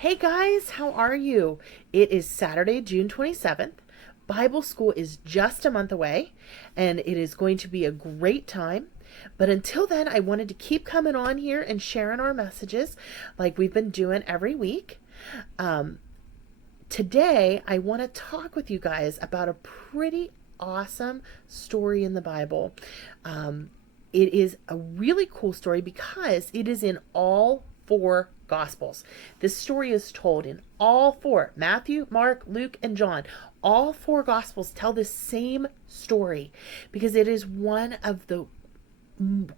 Hey guys, how are you? It is Saturday, June 27th. Bible school is just a month away, and it is going to be a great time. But until then, I wanted to keep coming on here and sharing our messages like we've been doing every week. Um, Today, I want to talk with you guys about a pretty awesome story in the Bible. It is a really cool story because it is in all four Gospels. This story is told in all four: Matthew, Mark, Luke, and John. All four Gospels tell the same story because it is one of the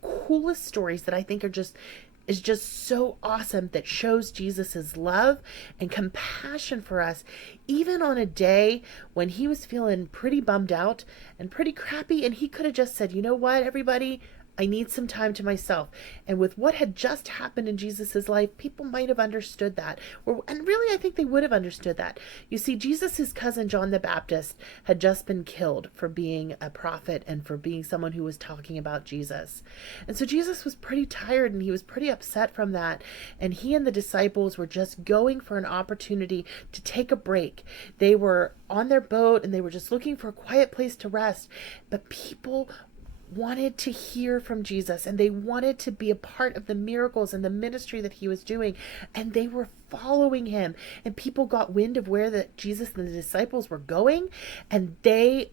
coolest stories that I think is just so awesome, that shows Jesus's love and compassion for us, even on a day when he was feeling pretty bummed out and pretty crappy, and he could have just said, you know what, everybody, I need some time to myself. And with what had just happened in Jesus's life, people might have understood that. And really, I think they would have understood that. You see, Jesus's cousin John the Baptist had just been killed for being a prophet and for being someone who was talking about Jesus. And so Jesus was pretty tired and he was pretty upset from that. And he and the disciples were just going for an opportunity to take a break. They were on their boat and they were just looking for a quiet place to rest. But people wanted to hear from Jesus, and they wanted to be a part of the miracles and the ministry that he was doing, and they were following him. And people got wind of where Jesus and the disciples were going, and they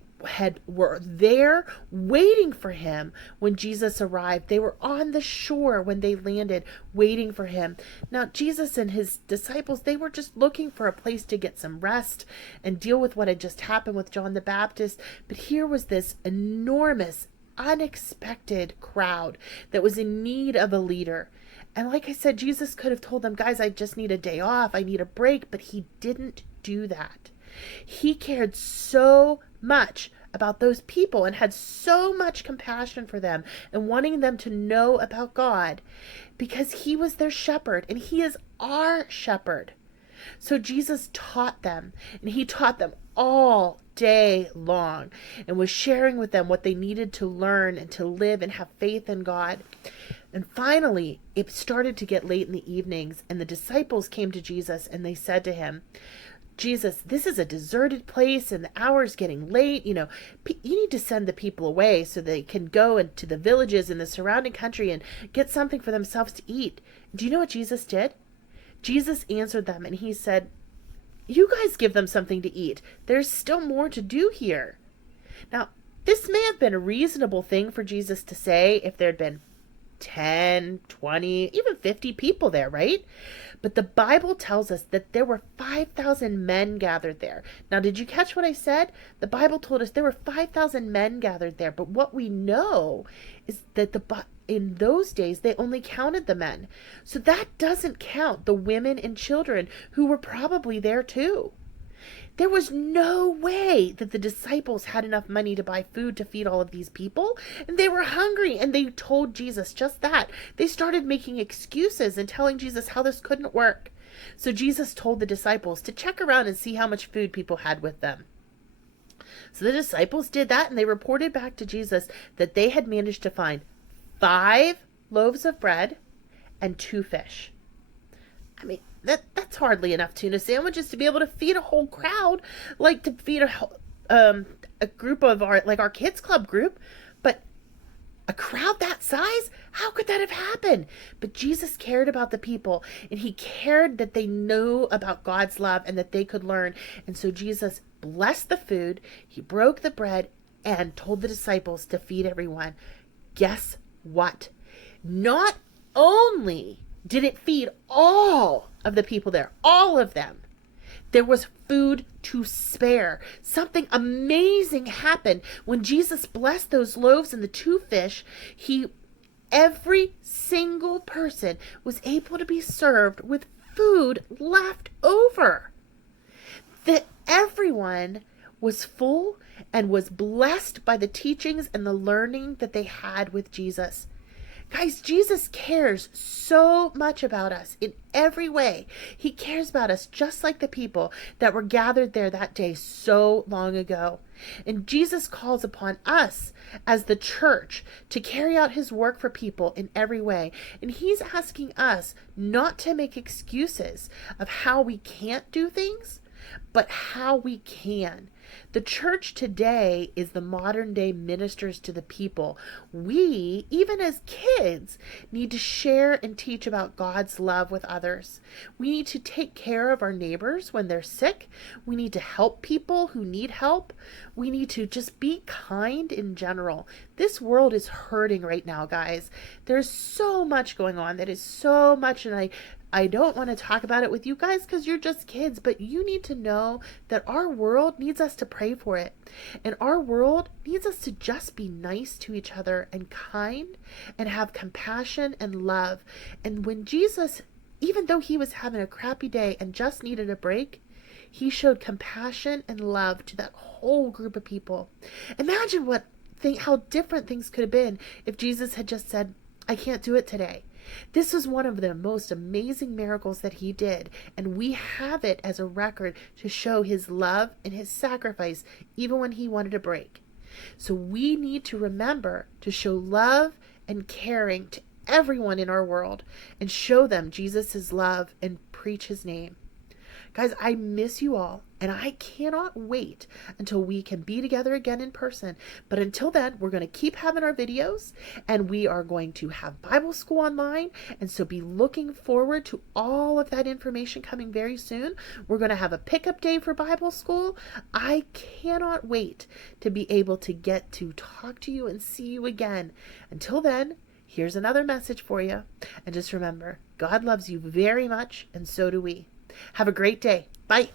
were there waiting for him when Jesus arrived. They were on the shore when they landed, waiting for him. Now, Jesus and his disciples, they were just looking for a place to get some rest and deal with what had just happened with John the Baptist. But here was this enormous, unexpected crowd that was in need of a leader. And like I said, Jesus could have told them, guys, I just need a day off, I need a break, but he didn't do that. He cared so much about those people and had so much compassion for them and wanting them to know about God, because he was their shepherd and he is our shepherd. So Jesus taught them, and he taught them all day long and was sharing with them what they needed to learn and to live and have faith in God. And finally, it started to get late in the evenings, and the disciples came to Jesus and they said to him, Jesus, this is a deserted place and the hour's getting late. You need to send the people away so they can go into the villages in the surrounding country and get something for themselves to eat. Do you know what Jesus did? Jesus answered them and he said, you guys give them something to eat. There's still more to do here. Now, this may have been a reasonable thing for Jesus to say if there had been 10, 20, even 50 people there, right? But the Bible tells us that there were 5,000 men gathered there. Now, did you catch what I said? The Bible told us there were 5,000 men gathered there. But what we know is that in those days, they only counted the men. So that doesn't count the women and children who were probably there too. There was no way that the disciples had enough money to buy food to feed all of these people. And they were hungry, and they told Jesus just that. They started making excuses and telling Jesus how this couldn't work. So Jesus told the disciples to check around and see how much food people had with them. So the disciples did that, and they reported back to Jesus that they had managed to find 5 loaves of bread and 2 fish. I mean, that's hardly enough tuna sandwiches to be able to feed a whole crowd, like to feed a group of our Kidz Club group. But a crowd that size, how could that have happened? But Jesus cared about the people, and he cared that they knew about God's love and that they could learn. And so Jesus blessed the food, he broke the bread, and told the disciples to feed everyone. Guess what? Not only did it feed all of the people there, all of them, there was food to spare. Something amazing happened when Jesus blessed those loaves and the 2 fish. Every single person was able to be served with food left over. That everyone was full and was blessed by the teachings and the learning that they had with Jesus. Guys, Jesus cares so much about us in every way. He cares about us just like the people that were gathered there that day so long ago. And Jesus calls upon us as the church to carry out his work for people in every way. And he's asking us not to make excuses of how we can't do things, but how we can. The church today is the modern day ministers to the people. We, even as kids, need to share and teach about God's love with others. We need to take care of our neighbors when they're sick. We need to help people who need help. We need to just be kind in general. This world is hurting right now, guys. There's so much going on. That is so much, and I don't want to talk about it with you guys because you're just kids, but you need to know that our world needs us to pray for it. And our world needs us to just be nice to each other and kind and have compassion and love. And when Jesus, even though he was having a crappy day and just needed a break, he showed compassion and love to that whole group of people. Imagine how different things could have been if Jesus had just said, I can't do it today. This was one of the most amazing miracles that he did, and we have it as a record to show his love and his sacrifice even when he wanted a break. So we need to remember to show love and caring to everyone in our world and show them Jesus' love and preach his name. Guys, I miss you all, and I cannot wait until we can be together again in person. But until then, we're going to keep having our videos, and we are going to have Bible school online. And so be looking forward to all of that information coming very soon. We're going to have a pickup day for Bible school. I cannot wait to be able to get to talk to you and see you again. Until then, here's another message for you. And just remember, God loves you very much, and so do we. Have a great day. Bye.